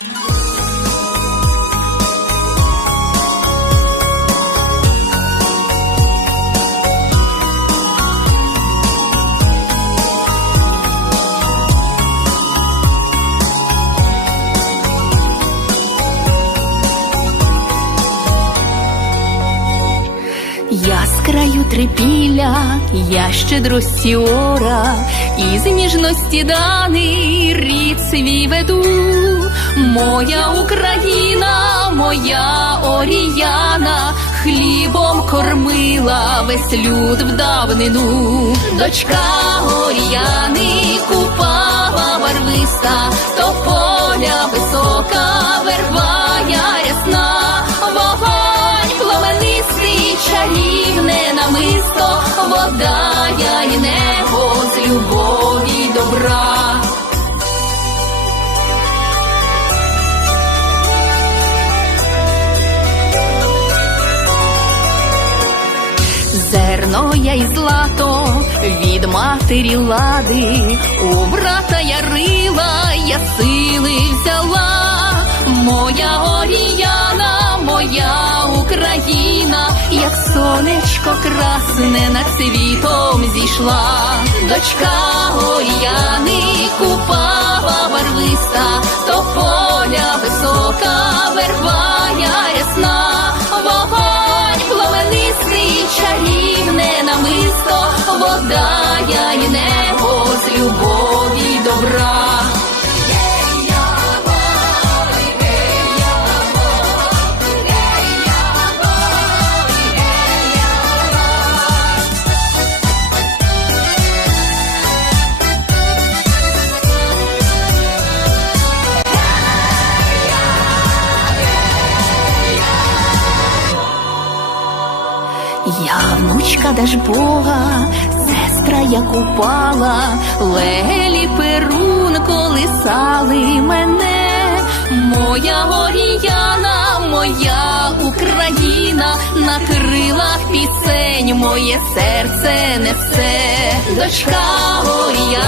Я з краю трипілля, я щедрості ора, і з ніжності даний рід свій веду. Моя Україна, моя Оріяна, хлібом кормила весь люд в давнину. Дочка Оріяни купава барвиста, то поля висока, верба Зерно я й злато від матері лади, у брата ярила я сили взяла, моя оріяна, моя Україна, як сонечко красне над світом зійшла, дочка оріяни купава барвиста, то поля висока, верба я й небо з любові добра. Я внучка Дажбога, сестра як упала, лелі перун колисали мене, моя горіяна, моя Україна, на крилах пісень моє серце несе, дочка горіяни,